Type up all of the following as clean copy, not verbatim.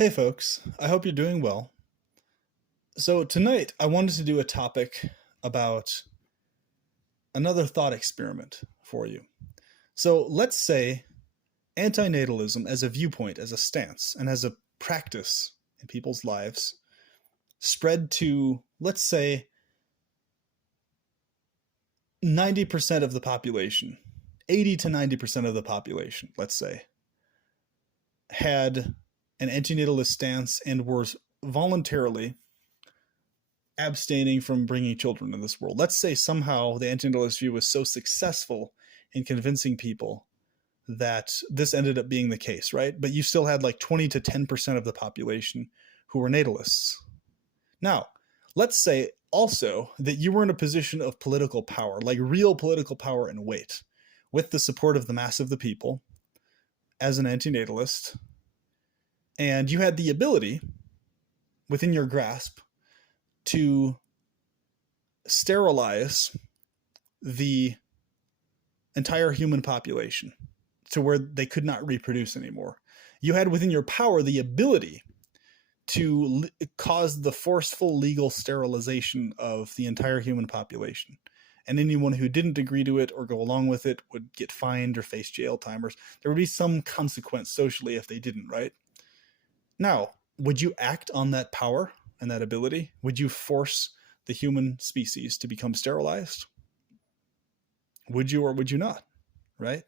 Hey folks, I hope you're doing well. So tonight I wanted to do a topic about another thought experiment for you. So let's say antinatalism as a viewpoint, as a stance, and as a practice in people's lives spread to, let's say, 90% of the population, 80 to 90% of the population, let's say, had an antinatalist stance and were voluntarily abstaining from bringing children in this world. Let's say somehow the antinatalist view was so successful in convincing people that this ended up being the case, right? But you still had like 20 to 10% of the population who were natalists. Now, let's say also that you were in a position of political power, like real political power and weight, with the support of the mass of the people as an antinatalist, and you had the ability within your grasp to sterilize the entire human population to where they could not reproduce anymore. You had within your power the ability to cause the forceful legal sterilization of the entire human population. And anyone who didn't agree to it or go along with it would get fined or face jail time, or there would be some consequence socially if they didn't, right? Now, would you act on that power and that ability? Would you force the human species to become sterilized? Would you or would you not? Right?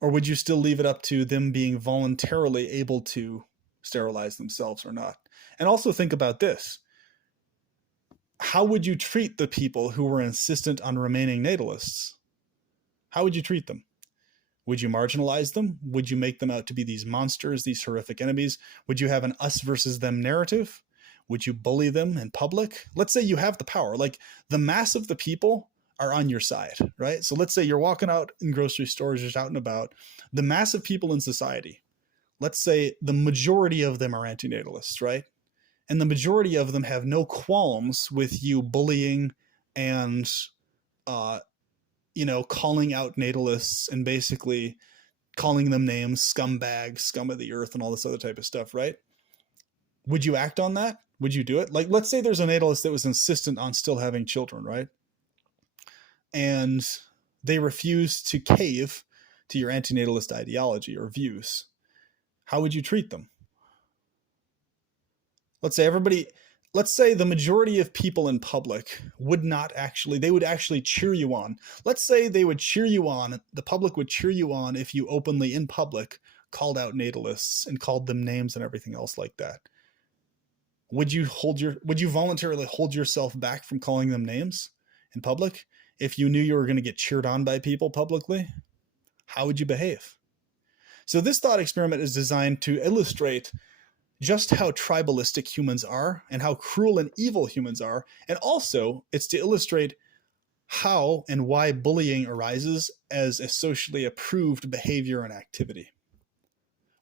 Or would you still leave it up to them being voluntarily able to sterilize themselves or not? And also think about this. How would you treat the people who were insistent on remaining natalists? How would you treat them? Would you marginalize them? Would you make them out to be these monsters, these horrific enemies? Would you have an us versus them narrative? Would you bully them in public? Let's say you have the power, like the mass of the people are on your side, right? So let's say you're walking out in grocery stores, just out and about. The mass of people in society, let's say the majority of them are antinatalists, right? And the majority of them have no qualms with you bullying and, calling out natalists and basically calling them names, scumbags, scum of the earth, and all this other type of stuff, right? Would you act on that? Would you do it? Like, let's say there's a natalist that was insistent on still having children, right? And they refuse to cave to your antinatalist ideology or views. How would you treat them? Let's say the majority of people in public would not actually, they would actually cheer you on. Let's say they would cheer you on, the public would cheer you on if you openly in public called out natalists and called them names and everything else like that. Would you voluntarily hold yourself back from calling them names in public if you knew you were going to get cheered on by people publicly? How would you behave? So this thought experiment is designed to illustrate just how tribalistic humans are and how cruel and evil humans are. And also, it's to illustrate how and why bullying arises as a socially approved behavior and activity.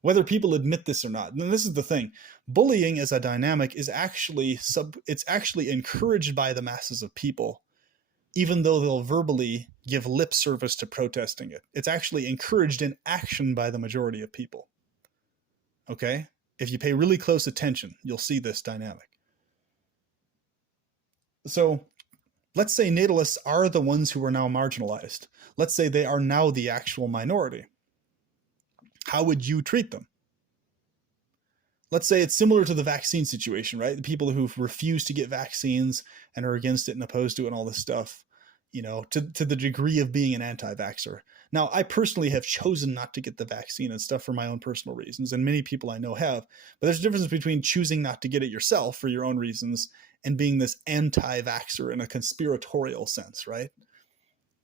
Whether people admit this or not. And this is the thing. Bullying as a dynamic is actually encouraged by the masses of people, even though they'll verbally give lip service to protesting it. It's actually encouraged in action by the majority of people. Okay? If you pay really close attention, you'll see this dynamic. So let's say natalists are the ones who are now marginalized. Let's say they are now the actual minority. How would you treat them? Let's say it's similar to the vaccine situation, right? The people who refuse to get vaccines and are against it and opposed to it and all this stuff, to the degree of being an anti-vaxxer. Now, I personally have chosen not to get the vaccine and stuff for my own personal reasons, and many people I know have. But there's a difference between choosing not to get it yourself for your own reasons and being this anti-vaxxer in a conspiratorial sense, right?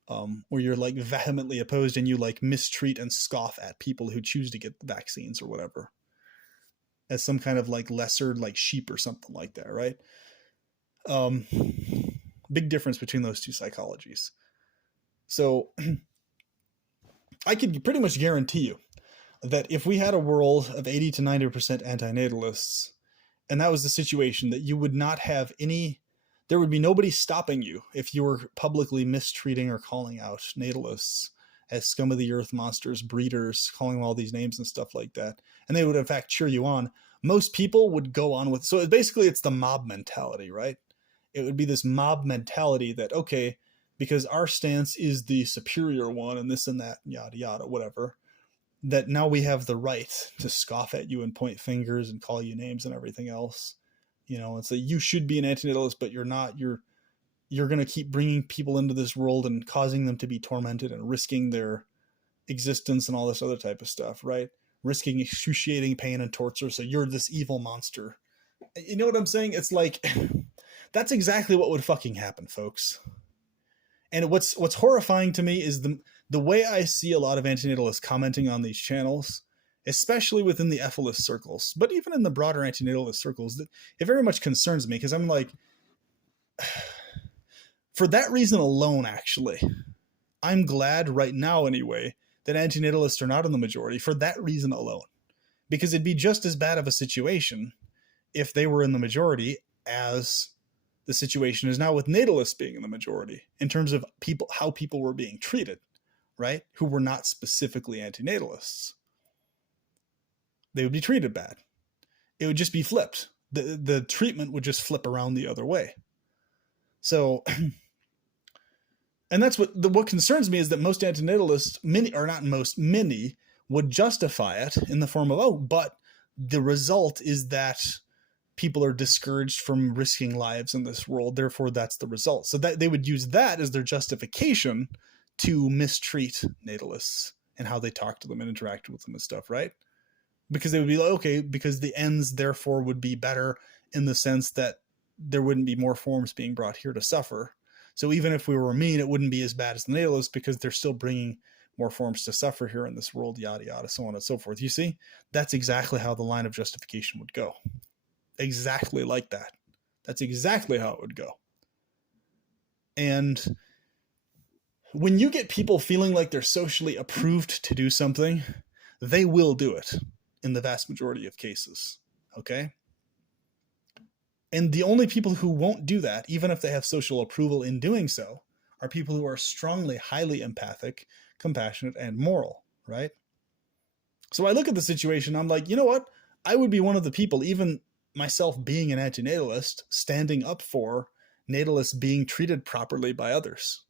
Where you're like vehemently opposed and you like mistreat and scoff at people who choose to get the vaccines or whatever as some kind of like lesser like sheep or something like that, right? Big difference between those two psychologies. So I could pretty much guarantee you that if we had a world of 80 to 90% antinatalists, and that was the situation, that you would not have there would be nobody stopping you if you were publicly mistreating or calling out natalists as scum of the earth, monsters, breeders, calling them all these names and stuff like that. And they would in fact cheer you on. most people would go on with. So basically, it's the mob mentality, right? It would be this mob mentality that, okay, because our stance is the superior one and this and that, yada, yada, whatever, that now we have the right to scoff at you and point fingers and call you names and everything else. And say you should be an antinatalist, but you're not. You're going to keep bringing people into this world and causing them to be tormented and risking their existence and all this other type of stuff, right? Risking excruciating pain and torture. So you're this evil monster. You know what I'm saying? It's like, that's exactly what would fucking happen, folks. And what's horrifying to me is the way I see a lot of antinatalists commenting on these channels, especially within the epholist circles, but even in the broader antinatalist circles, it very much concerns me, because I'm like, for that reason alone, actually, I'm glad right now anyway that antinatalists are not in the majority for that reason alone. Because it'd be just as bad of a situation if they were in the majority as the situation is now with natalists being in the majority, in terms of how people were being treated, right? Who were not specifically antinatalists. They would be treated bad. It would just be flipped. The treatment would just flip around the other way. So, and that's what concerns me, is that most antinatalists, many would justify it in the form of, but the result is that people are discouraged from risking lives in this world. Therefore, that's the result. So that they would use that as their justification to mistreat natalists and how they talk to them and interact with them and stuff, right? Because they would be like, okay, because the ends therefore would be better in the sense that there wouldn't be more forms being brought here to suffer. So even if we were mean, it wouldn't be as bad as the natalists, because they're still bringing more forms to suffer here in this world, yada, yada, so on and so forth. You see, that's exactly how the line of justification would go. Exactly like that. That's exactly how it would go. And when you get people feeling like they're socially approved to do something, they will do it in the vast majority of cases. Okay? And the only people who won't do that, even if they have social approval in doing so, are people who are strongly, highly empathic, compassionate, and moral, right? So I look at the situation, I'm like, you know what? I would be one of the people, even myself being an antinatalist, standing up for natalists being treated properly by others.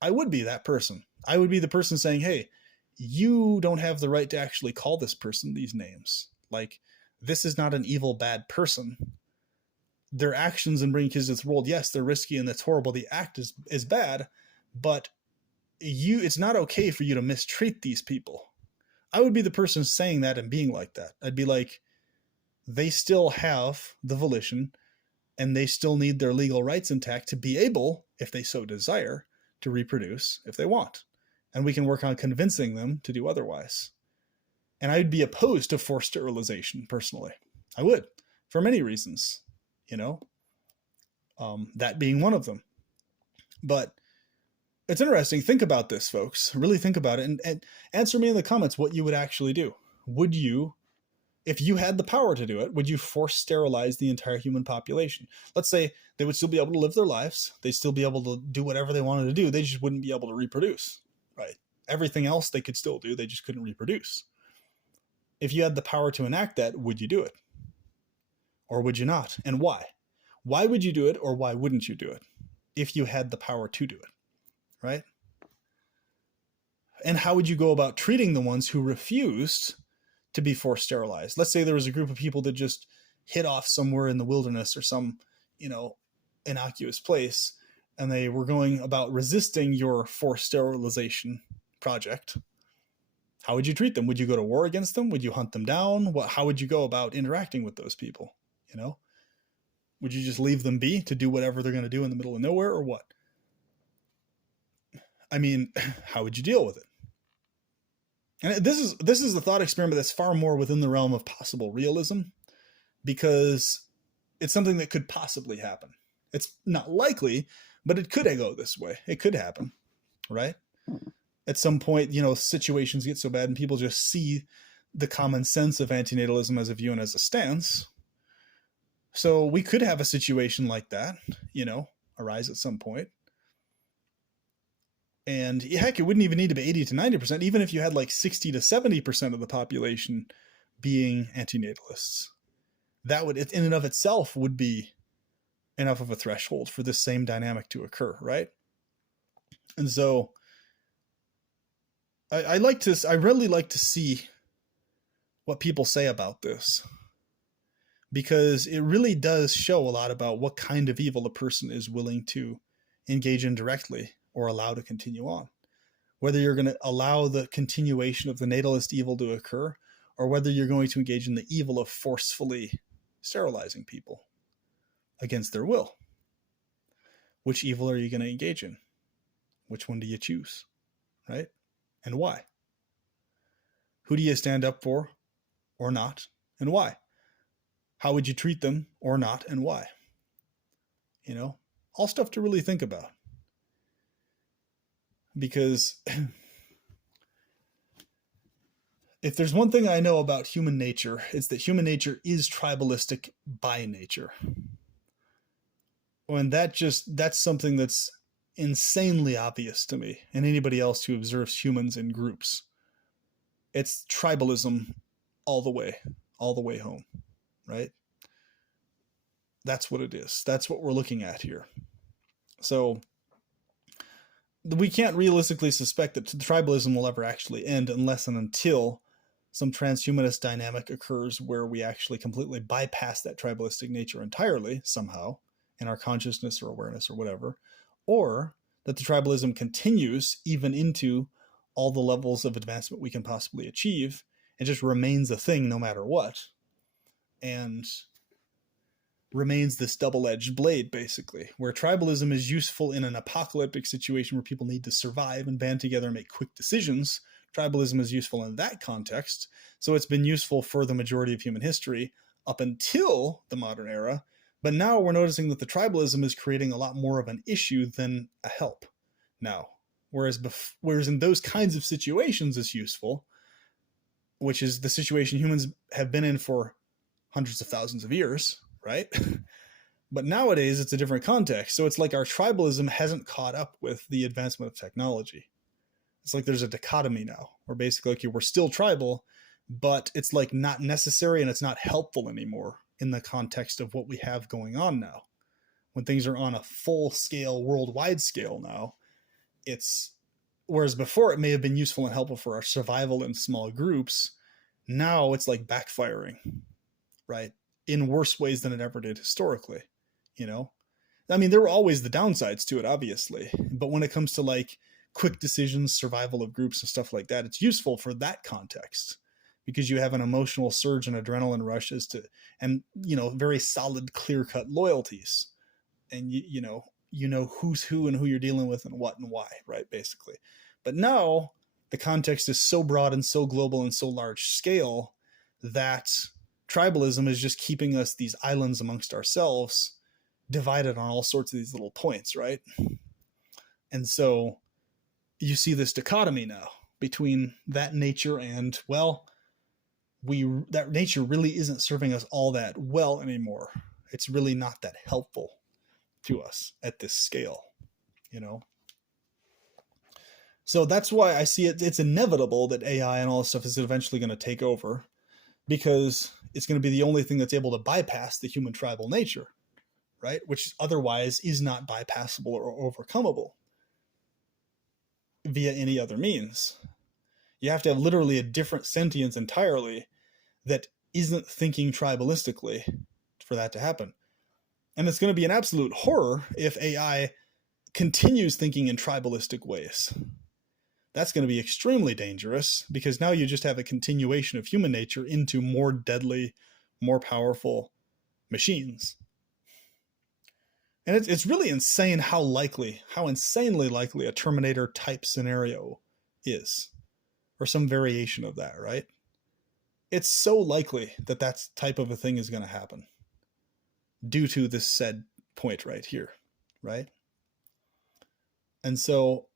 I would be that person. I would be the person saying, hey, you don't have the right to actually call this person these names. Like, this is not an evil, bad person. Their actions in bringing kids to this world, yes, they're risky and that's horrible. The act is bad, but it's not okay for you to mistreat these people. I would be the person saying that and being like that. I'd be like, they still have the volition and they still need their legal rights intact to be able, if they so desire, to reproduce if they want. And we can work on convincing them to do otherwise. And I'd be opposed to forced sterilization, personally. I would, for many reasons, that being one of them. But it's interesting. Think about this, folks. Really think about it, and answer me in the comments what you would actually do. Would you, if you had the power to do it, would you force sterilize the entire human population? Let's say they would still be able to live their lives. They'd still be able to do whatever they wanted to do. They just wouldn't be able to reproduce, right? Everything else they could still do. They just couldn't reproduce. If you had the power to enact that, would you do it? Or would you not? And why? Why would you do it, or why wouldn't you do it if you had the power to do it, right? And how would you go about treating the ones who refused to be forced sterilized? Let's say there was a group of people that just hid off somewhere in the wilderness or some, innocuous place, and they were going about resisting your forced sterilization project. How would you treat them? Would you go to war against them? Would you hunt them down? How would you go about interacting with those people? Would you just leave them be to do whatever they're going to do in the middle of nowhere, or what? I mean, how would you deal with it? And this is a thought experiment that's far more within the realm of possible realism, because it's something that could possibly happen. It's not likely, but it could go this way. It could happen, right? At some point, situations get so bad and people just see the common sense of antinatalism as a view and as a stance. So we could have a situation like that, arise at some point. And heck, it wouldn't even need to be 80 to 90%. Even if you had like 60 to 70% of the population being antinatalists. That would, in and of itself, would be enough of a threshold for this same dynamic to occur, right? And so I really like to see what people say about this, because it really does show a lot about what kind of evil a person is willing to engage in directly or allow to continue on. Whether you're going to allow the continuation of the natalist evil to occur, or whether you're going to engage in the evil of forcefully sterilizing people against their will. Which evil are you going to engage in? Which one do you choose, right? And why? Who do you stand up for or not, and why? How would you treat them or not, and why? You know, all stuff to really think about. Because if there's one thing I know about human nature, it's that human nature is tribalistic by nature. And that's something that's insanely obvious to me and anybody else who observes humans in groups. It's tribalism all the way home, right? That's what it is. That's what we're looking at here. So we can't realistically suspect that tribalism will ever actually end unless and until some transhumanist dynamic occurs where we actually completely bypass that tribalistic nature entirely somehow in our consciousness or awareness or whatever, or that the tribalism continues even into all the levels of advancement we can possibly achieve and just remains a thing no matter what, and remains this double-edged blade, basically, where tribalism is useful in an apocalyptic situation where people need to survive and band together and make quick decisions. Tribalism is useful in that context, so it's been useful for the majority of human history up until the modern era, but now we're noticing that the tribalism is creating a lot more of an issue than a help now. Whereas in those kinds of situations it's useful, which is the situation humans have been in for hundreds of thousands of years, right? But nowadays it's a different context. So it's like our tribalism hasn't caught up with the advancement of technology. It's like there's a dichotomy now where basically, okay, we're still tribal, but it's like not necessary and it's not helpful anymore in the context of what we have going on now. When things are on a full scale, worldwide scale now, whereas before it may have been useful and helpful for our survival in small groups, now it's like backfiring, right? In worse ways than it ever did historically, you know? I mean, there were always the downsides to it, obviously, but when it comes to like quick decisions, survival of groups and stuff like that, it's useful for that context because you have an emotional surge and adrenaline rush and very solid, clear-cut loyalties. And you know who's who and who you're dealing with and what and why, right? Basically. But now the context is so broad and so global and so large scale that tribalism is just keeping us these islands amongst ourselves, divided on all sorts of these little points, right? And so you see this dichotomy now between that nature and, well, that nature really isn't serving us all that well anymore. It's really not that helpful to us at this scale, you know? So that's why I see it's inevitable that AI and all this stuff is eventually going to take over, because it's going to be the only thing that's able to bypass the human tribal nature, right? Which otherwise is not bypassable or overcomeable via any other means. You have to have literally a different sentience entirely that isn't thinking tribalistically for that to happen. And it's going to be an absolute horror if AI continues thinking in tribalistic ways. That's going to be extremely dangerous, because now you just have a continuation of human nature into more deadly, more powerful machines. And it's really insane how insanely likely a Terminator type scenario is, or some variation of that, right? It's so likely that type of a thing is going to happen due to this said point right here, right? And so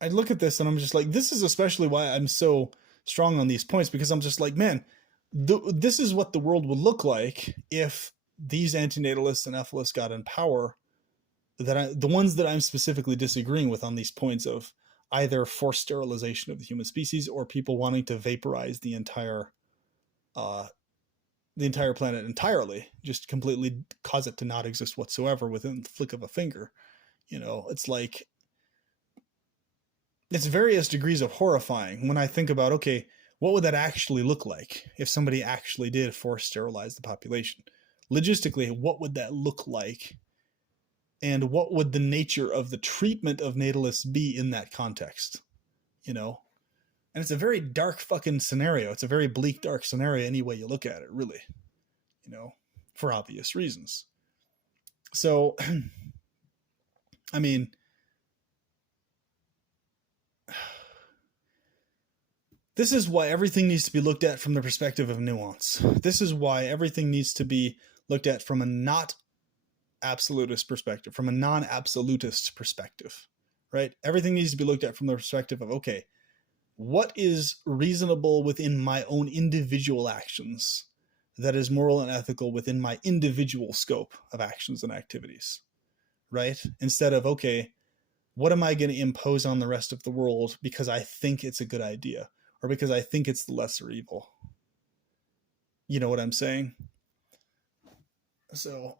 I look at this and I'm just like, this is especially why I'm so strong on these points, because I'm just like, man, this is what the world would look like if these antinatalists and ethalists got in power, the ones that I'm specifically disagreeing with on these points of either forced sterilization of the human species or people wanting to vaporize uh, the entire planet entirely, just completely cause it to not exist whatsoever within the flick of a finger. It's like, it's various degrees of horrifying when I think about, okay, what would that actually look like if somebody actually did force sterilize the population? Logistically, what would that look like? And what would the nature of the treatment of natalists be in that context? And it's a very dark fucking scenario. It's a very bleak, dark scenario any way you look at it, really, for obvious reasons. So, I mean, this is why everything needs to be looked at from the perspective of nuance. This is why everything needs to be looked at from a not absolutist perspective, from a non-absolutist perspective, right? Everything needs to be looked at from the perspective of, okay, what is reasonable within my own individual actions that is moral and ethical within my individual scope of actions and activities, right? Instead of, okay, what am I going to impose on the rest of the world because I think it's a good idea or because I think it's the lesser evil? You know what I'm saying? So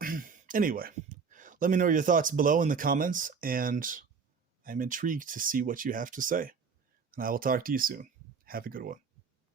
anyway, let me know your thoughts below in the comments, and I'm intrigued to see what you have to say. And I will talk to you soon. Have a good one.